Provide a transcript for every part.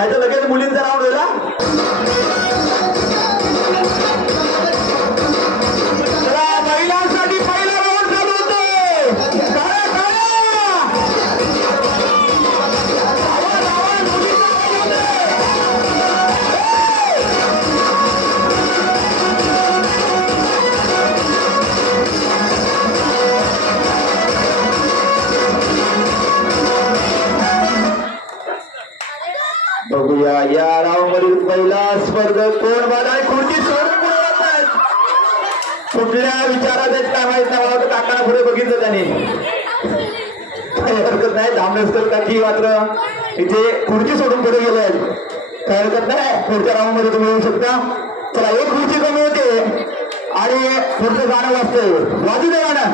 नाही तर लगेच मुलींचा राऊंड होईल. महिलांसाठी पहिला राऊंड चालू होतो. बघूया या राऊंड मधील पहिला स्पर्धक कोण बघा. खुर्ची सोडून पुढे जातात. कुठल्या विचारात आहेत काय माहित नाही. मला काकांना पुढे बघितलं त्याने. काही हरकत नाही. धामणसकर काकी मात्र इथे खुर्ची सोडून पुढे गेले आहेत. काही हरकत नाही. पुढच्या राऊंड मध्ये तुम्ही येऊ शकता. चला एक खुर्ची कमी होते आणि पुढचं गाणं वाजतंय. वाजू दे गाणं.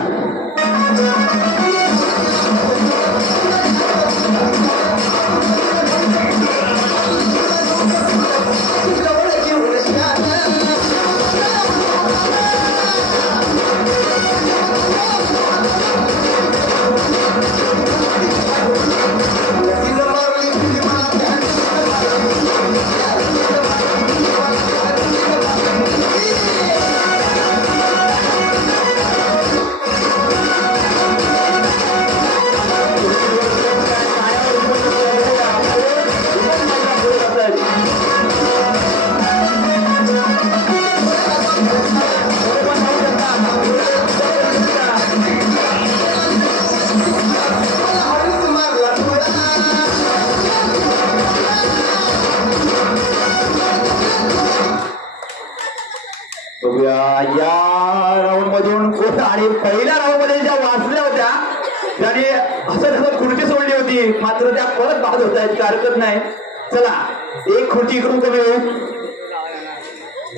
या राऊंड मधून कोण आणि पहिल्या राऊंड मध्ये ज्या वाचल्या होत्या त्याने असं खुर्ची सोडली होती मात्र त्या परत बाद होत आहेत. हरकत नाही. चला एक खुर्ची इकडून कमी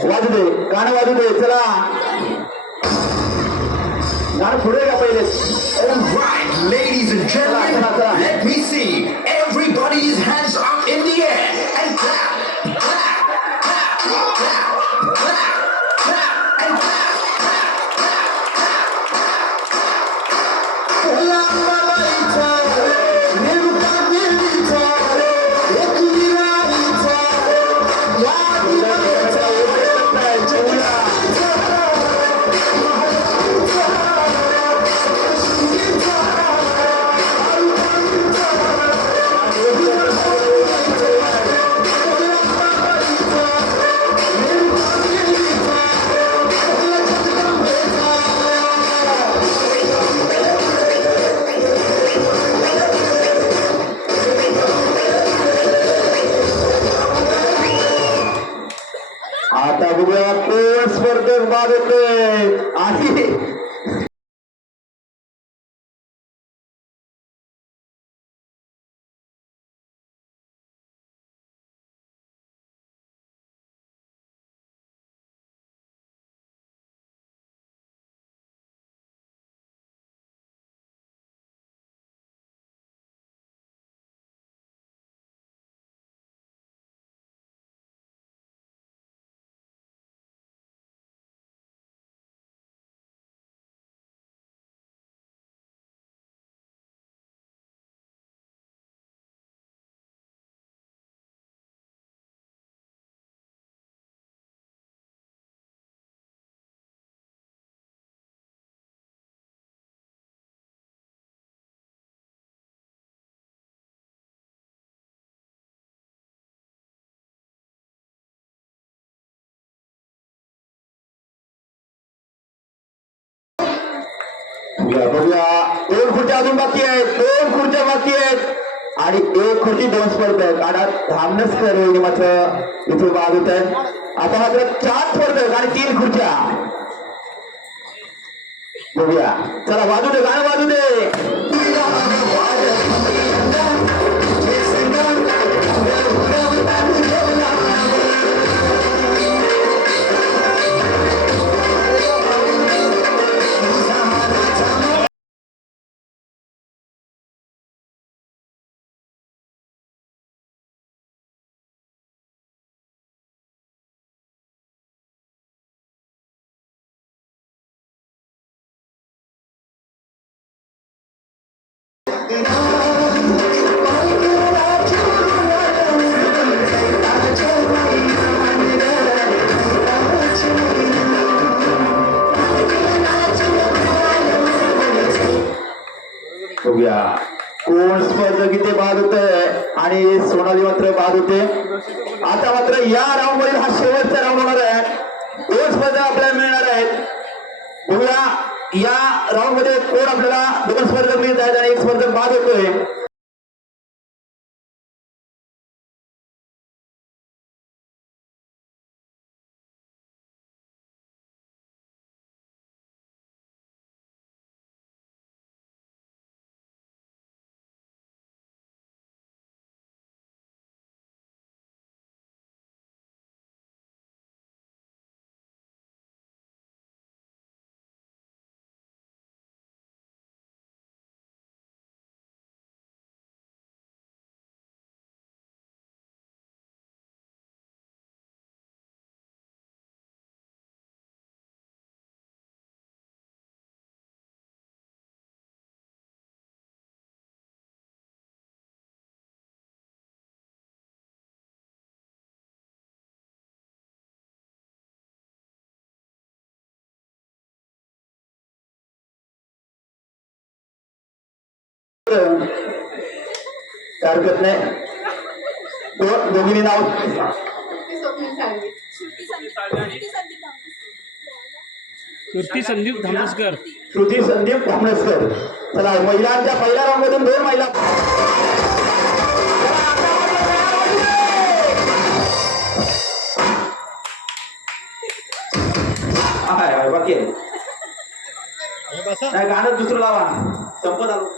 वाजू दे. गाणं वाजू दे. चला गाणं पुढे का पहिले. Alright, ladies and gentlemen, let me see everybody's hands up in the air and clap, clap, clap, clap, clap. आता बघूया कोण स्पर्धक बाद होतोय. आणि बघूया दोन खुर्च्या अजून बाकी आहेत. दोन खुर्च्या बाकी आहेत आणि एक खुर्ची दोन स्पर्धक. आणि धामणसकर मात्र इथे बाद होत आहेत. आता मात्र 4 स्पर्धक आणि 3 खुर्च्या. बघूया. चला वाजू दे. गाणं वाजू दे. कोण स्पर्धक इथे बाद होत आणि सोनाली मात्र बाद होते. आता मात्र या राऊंड मधील हा शेवटचा राऊंड होणार आहे. दोन स्पर्धक आपल्याला मिळणार आहेत. बघूया या राऊंड मध्ये कोण आपल्याला दोन स्पर्धक मिळत आहेत आणि एक स्पर्धक बाद होतोय. काय हरकत नाही. दोघींनी नाव श्रुती संदीप धामसकर. श्रुती संदीप धामसकर. चला महिलांच्या पहिल्या राऊंड मधून दोन महिला बाकी आहे. नाही गाणं दुसरं लावा. संपत आलो.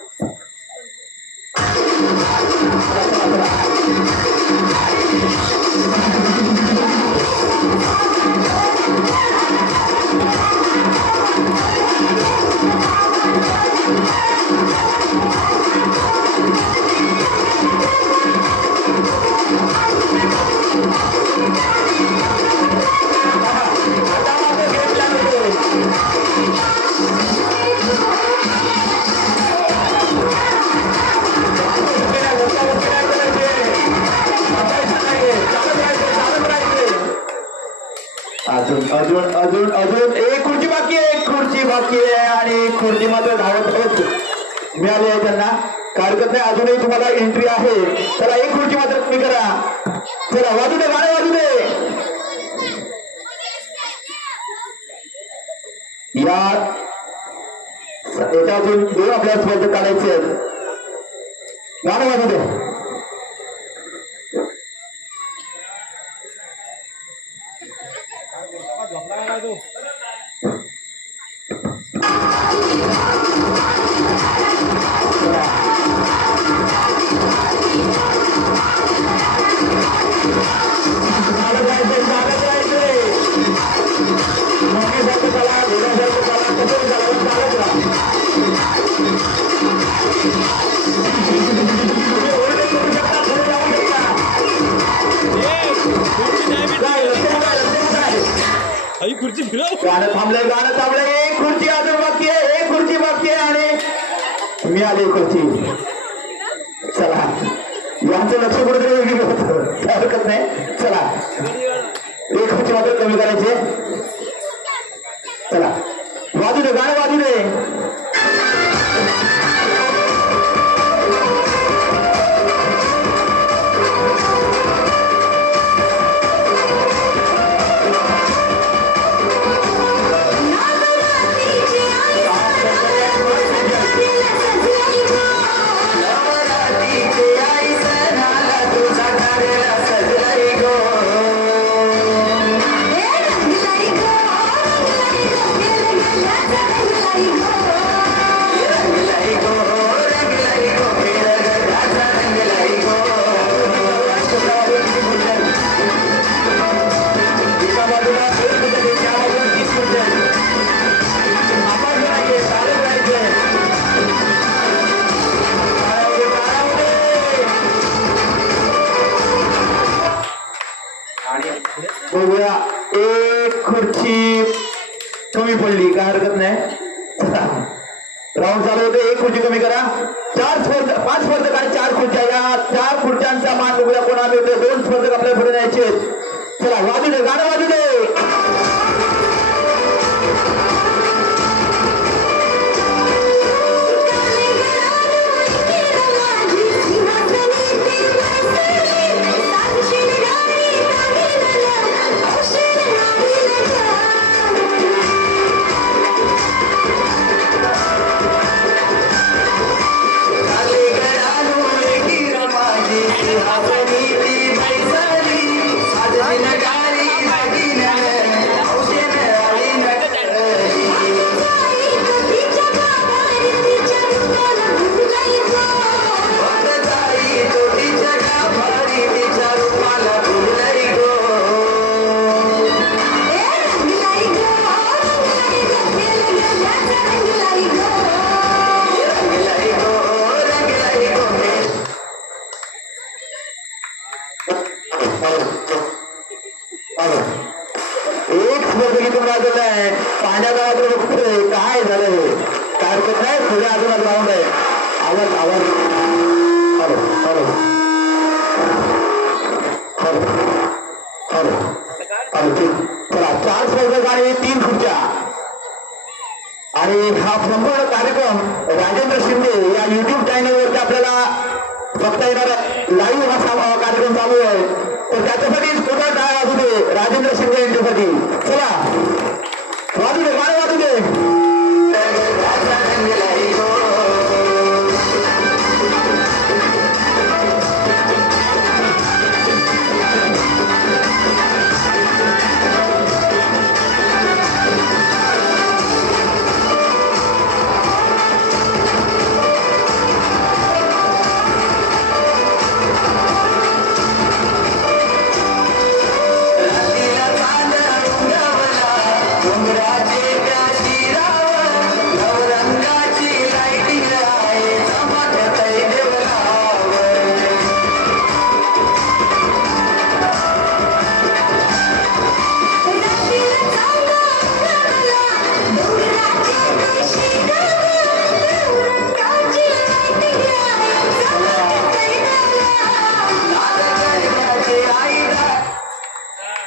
अजून अजून अजून एक खुर्ची बाकी आहे. एक खुर्ची बाकी आहे आणि खुर्ची मात्र धावत होत मिळाली आहे त्यांना. काय हरकत नाही. अजूनही तुम्हाला एंट्री आहे. चला एक खुर्ची मात्र तुम्ही करा. चला वाजू दे गाणे वाजू दे. याच्या अजून दोन आपल्या स्पर्धक काढायचे आहेत. गाणं वाजू दे. खुर्ची फिरव. गाणं थांबलंय. गाणं थांबलंय. एक खुर्ची अजून बाकी आहे. एक खुर्ची बाकी आहे आणि मिळाली खुर्ची. चला यांचं लक्ष कुठेतरी वेगळी होतं. काय हरकत नाही. चला एक खुर्ची मात्र कमी करायची. चला वाजू दे. गाणं वाजू दे. बघूया एक खुर्ची कमी पडली. काय हरकत नाही. राऊंड चालू होते. एक खुर्ची कमी करा. चार स्पर्धक 5 स्पर्धक आणि 4 खुर्च्या. या 4 खुर्च्यांचा मान बघूया कोणा मिळतो. 2 स्पर्धक आपल्या पुढे न्यायचे. चला वाजू दे. गाणं वाजू दे. Hello hello hello hello hello ठीक. चला 4 स्पर्धक आणि 3 खुर्च्या आणि हा संपूर्ण कार्यक्रम राजेंद्र शिंदे या युट्यूब चॅनलवरती आपल्याला बघता येणार लाईव्ह हा कार्यक्रम चालू आहे. तर त्याच्यासाठी पुन्हा काय वाजू दे राजेंद्र शिंदे यांच्यासाठी. चला वाजू दे काय वाजू दे.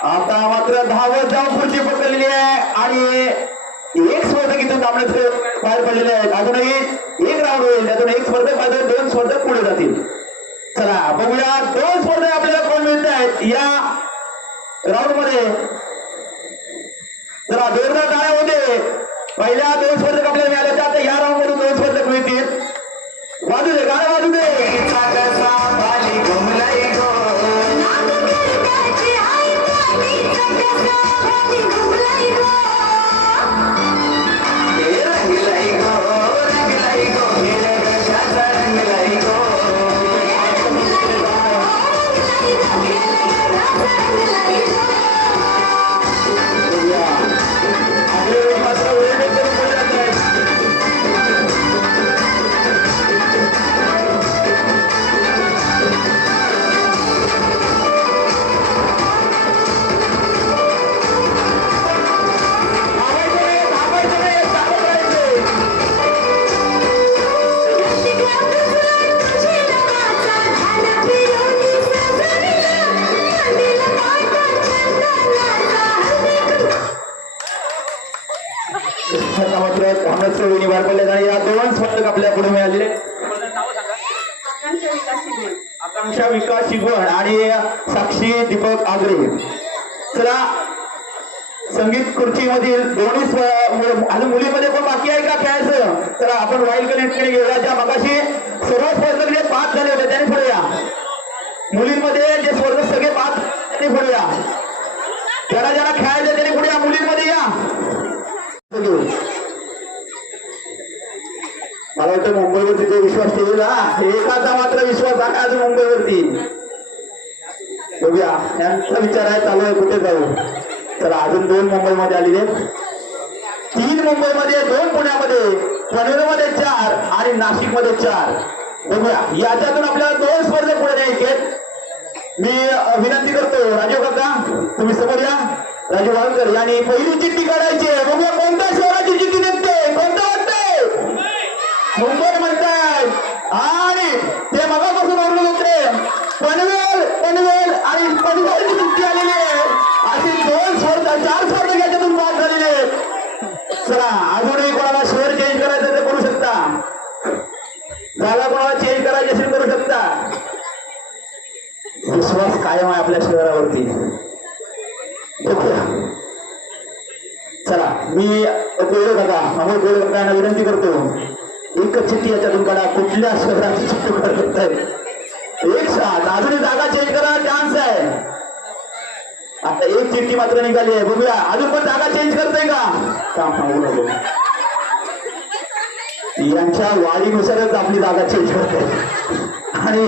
आता मात्र धावत जाऊन खुर्ची पकडलेली आहे आणि एक स्पर्धक इथून थांबण्याचे बाहेर पडलेले आहेत. अजूनही एक राऊंड होईल, त्यातून एक स्पर्धक बाजू 2 स्पर्धक पुढे जातील. चला बघूया 2 स्पर्धक आपल्याला कोण मिळत आहेत या राऊंड मध्ये. चला जोरदार टाळ्या होते. पहिल्या 2 स्पर्धक आपल्याला मिळाले, आता या राऊंड मधून 2 स्पर्धक मिळतील. वाजू दे गाणं वाजू दे. बाहेर पडले आणि या 2 स्पर्धक आपल्या पुढे मिळालेले. आकांक्षा विकास शिगवण आणि साक्षी दीपक आगरे. चला संगीत खुर्ची मधील दोन्ही अजून मुलीमध्ये पण बाकी आहे का खेळायचं. चला आपण वाईल्ड कनेक्टकडे घेऊया. ज्या मगाशी सर्व स्पर्धक जे 5 झाले होते त्यांनी पुढे या. मुलींमध्ये जे स्पर्धक सगळे 5 त्यांनी पुढे या. ज्याला ज्याला खेळायचं त्यांनी पुढे या. मुलींमध्ये या. मला वाटतं मुंबईवरती तो विश्वास ठेवला. एकाचा मात्र विश्वास आहे अजून मुंबईवरती. बघूया यांचा विचार आहे चालू आहे कुठे जाऊ. चला अजून 2 मुंबईमध्ये आलेले, 3 मुंबईमध्ये, 2 पुण्यामध्ये, पनवेलमध्ये 4 आणि नाशिकमध्ये 4. बघूया याच्यातून आपल्याला 2 स्पर्धक पुढे न्यायचे. मी विनंती करतो राजीव काका तुम्ही समोर या. राजू वाळकर यांनी पहिली चिठ्ठी काढायची. बघूया कोणत्या शहराची चिठ्ठी निघते. कोणतं वाटते मुंबई म्हणताय आणि ते मगापासून ओरडत होते. पनवेल आणि पनवेलची चिठ्ठी आलेली आहे. अशी 2 स्पर्धक 4 स्पर्धक याच्यातून बाद झालेले. चला अजूनही कोणाला शहर चेंज करायचं तर करू शकता. जागा कोणाला चेंज करायची असेल करू शकता. विश्वास कायम आहे आपल्या शहरावरती. चला मी गोळे काका अमोल गोळे काका यांना विनंती करतो एकच चिठ्ठी याच्यातून काढा. कुठल्या शहराची चिठ्ठी काढत एक साथ अजूनही जागा चेंज करा चान्स आहे. आता एक चिठ्ठी मात्र निघाली आहे. बघूया अजून पण जागा चेंज करताय का काम सांगू नको. यांच्या वाढीनुसारच आपली जागा चेंज करते. आणि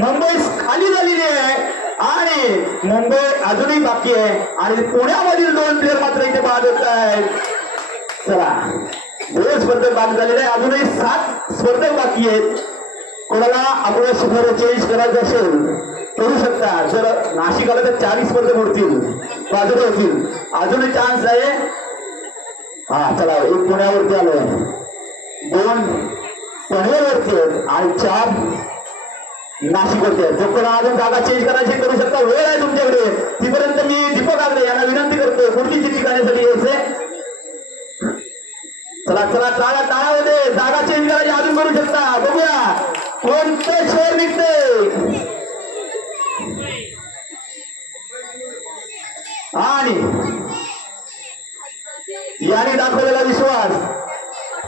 मुंबई खाली झालेली आहे आणि मुंबई अजूनही बाकी आहे आणि पुण्यामधील 2 प्लेयर मात्र इथे बाद होत आहेत. चला 2 स्पर्धक बाद झालेले आहे. अजूनही 7 स्पर्धक बाकी आहेत. कोणाला आपलं शहर चेंज करायचं असेल करू शकता. जर नाशिक आलं तर 40 स्पर्धक होतील, बाजूला होतील. अजूनही चान्स आहे. हा चला 1 पुण्यावरती आलोय, 2 पनवेलवरती आहेत आणि 4 नाशिक होते जो कोण अजून जागा चेंज करायची करू शकता वेळ आहे तुमच्याकडे तीपर्यंत मी दीपक आगरे यांना विनंती करतो पुढची चिठ्ठी काढण्यासाठी यायचे चला चला टाळा टाळा होते जागा चेंज करायची अजून करू शकता बघूया कोणतं शहर निघते आणि याने दाखवलेला विश्वास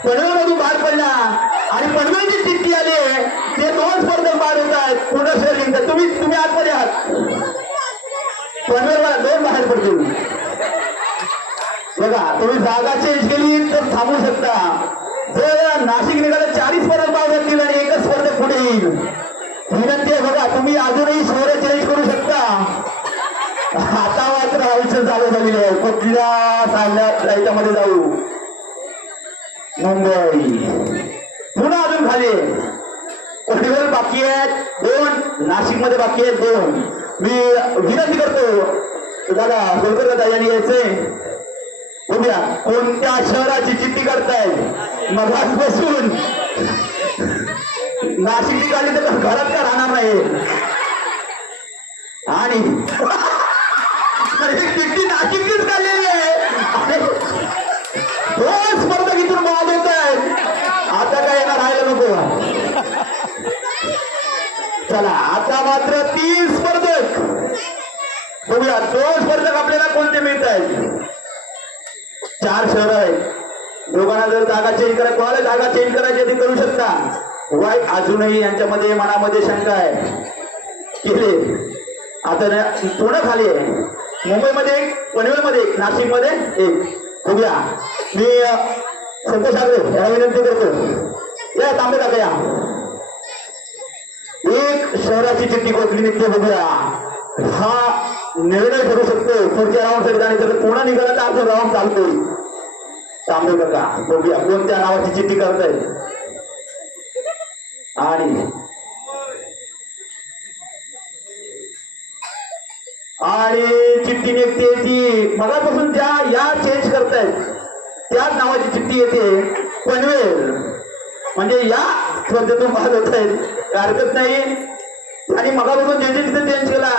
पनवेलमधून बाहेर पडला आणि पनवेलची चिठ्ठी आली ते दोन स्पर्धक बाद होत आहेत पूर्ण शहर जिंकतात तुम्ही आतमध्ये आहात पनवेलला दोन बाहेर पडतील बघा तुम्ही जागा चेंज केली तर थांबू शकता जर नाशिक निघाला 40 स्पर्धक बाद होतील आणि एकच स्पर्धक पुढे येईल विनंती आहे बघा तुम्ही अजूनही शहर चेंज करू शकता आता मात्र आयुष्य चालू झालेलं आहे कुठल्या याच्यामध्ये जाऊ मुंबई पुन्हा अजून खाली पनवेल बाकी आहेत 2 नाशिक मध्ये बाकी आहेत 2 मी विनंती करतो दादा सोलकर दादा यांनी यायचंय बघूया कोणत्या शहराची चिठ्ठी काढताय मगाच बसून नाशिकची काढली तर घरात का राहणार नाही आणि चिठ्ठी नाशिकचीच काढलेली आहे 2 स्पर्धक इथून बाद होत आहेत आता काय येणार राहिलं नको चला आता मात्र 3 स्पर्धक बघूया 2 स्पर्धक आपल्याला कोणते मिळत आहेत 4 शहर आहेत दोघांना जर जागा चेंज करायची कोणाला जागा चेंज करायची ते करू शकता वाय अजूनही यांच्यामध्ये मनामध्ये शंका आहे केले आता पुणे खाली आहे मुंबईमध्ये 1 पनवेलमध्ये 1 नाशिकमध्ये 1 बघूया मी संतोष आगरे याला विनंती करतो या तांबे टाका या 1 शहराची चिठ्ठी कोणती निघते बघूया हा निर्णय करू शकतो पुढच्या राऊंडसाठी जाणे तर पुन्हा निघाला तर आपण राऊंड चालतोय तांबे काका बघूया कोणत्या नावाची चिठ्ठी करताय आणि चिठ्ठी निघते ती मगापासून ज्या या चेंज करतायत त्याच नावाची चिठ्ठी येते पनवेल म्हणजे या स्पर्धेतून बाद होत आहेत हरकत नाही आणि मगापासून ज्यांनी तिथे चेंज केला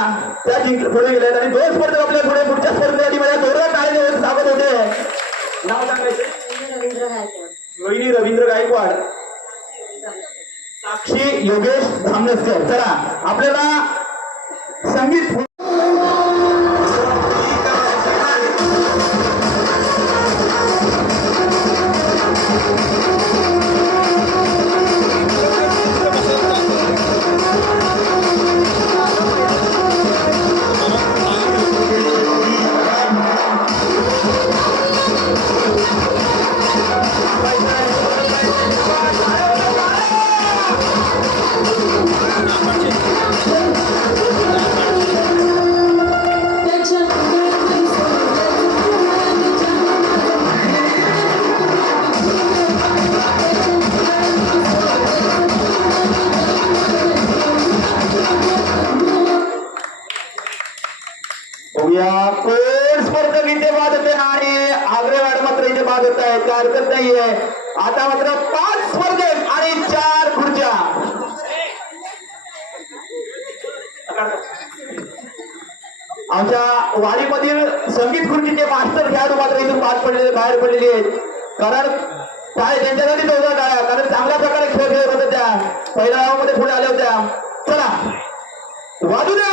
त्या पुढे गेल्यात आणि 2 स्पर्धक आपल्या पुढे पुढच्या स्पर्धेसाठी माझ्या जोरदार टाळी सावध होते नाव सांगायचं रोहिणी रवींद्र गायकवाड साक्षी योगेश धामनसकर चला आपल्याला संगीत कोण स्पर्धक इथे बाद होते आणि आग्रेवाड मात्र इथे बाद होत आहे काय हरकत नाहीये आता मात्र 5 स्पर्धक आणि 4 खुर्च्या आमच्या वाडीमधील संगीत खुर्चीचे मास्टर खेळाडू मात्र इथून बाहेर पडलेले आहेत कारण काय त्यांच्यासाठी दोघा टाळ्या कारण चांगल्या प्रकारे खेळ खेळत होत्या त्या पहिल्या राऊंडमध्ये पुढे आल्या होत्या चला वाजू द्या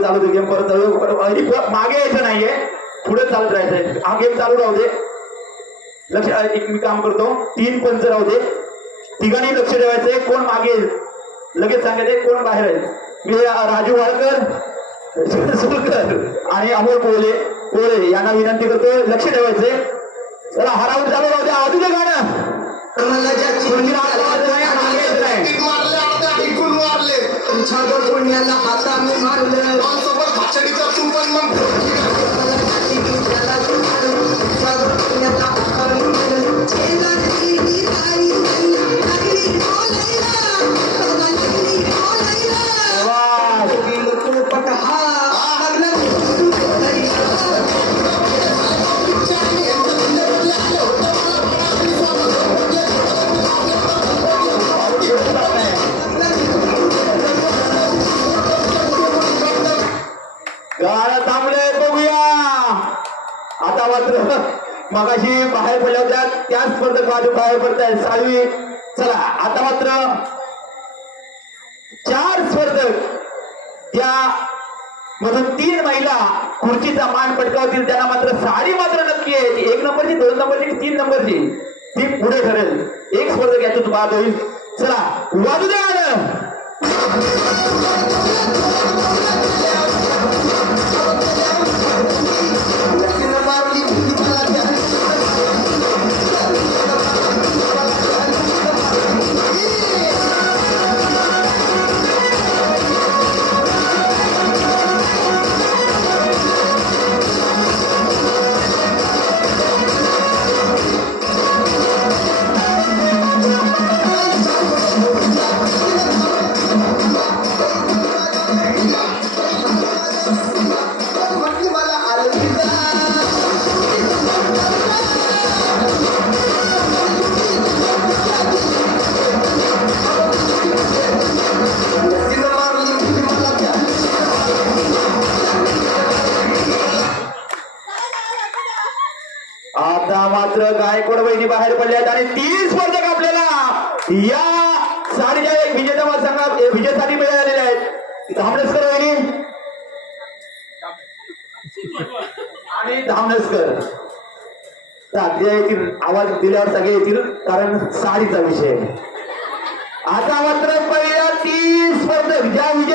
चालू गेम परत मागे यायचं नाहीये पुढे चालत राहायचंय हा गेम चालू राहू दे लक्ष एक मी काम करतो 3 पंच राहू दे तिघांनी लक्ष ठेवायचंय कोण मागे लगेच सांगायचे कोण बाहेर आहे मी राजू वाळकर सुरकर आणि अमोल कोळे कोळे यांना विनंती करतो लक्ष ठेवायचे. चला हा राऊंड चालू राहू द्या. अजून एक गाणं खुर्ची आवाज नाही, मागे येत नाही. मारले अर्धे ऐकून मारले तुमच्या पुण्याला हाताने मारलं सोबत भाषणीचा तू पण मग गाणं थांबले. बघूया आता मात्र मगाशी बाहेर पडल्या होत्या त्याच स्पर्धक बाहेर पडतायत. साळवी. चला आता मात्र 4 स्पर्धक त्या मधून 3 महिला खुर्चीचा मान पटकावतील. त्यांना मात्र साडी मात्र नक्की आहे. 1 नंबरची, 2 नंबरची, 3 नंबरची ती पुढे ठरेल. एक स्पर्धक यातून बाद होईल. चला वाजू द्या गाणं. आता मात्र गायकवाड वहिनी बाहेर पडल्यात आणि 3 स्पर्धक आपल्याला या साडीच्या एक विजेता संघात विजेसाठी मिळालेले आहेत. धामणसकर वहिनी आणि धामणसकर ते येतील. आवाज दिल्यावर सगळे येतील कारण साडीचा विषय. आता मात्र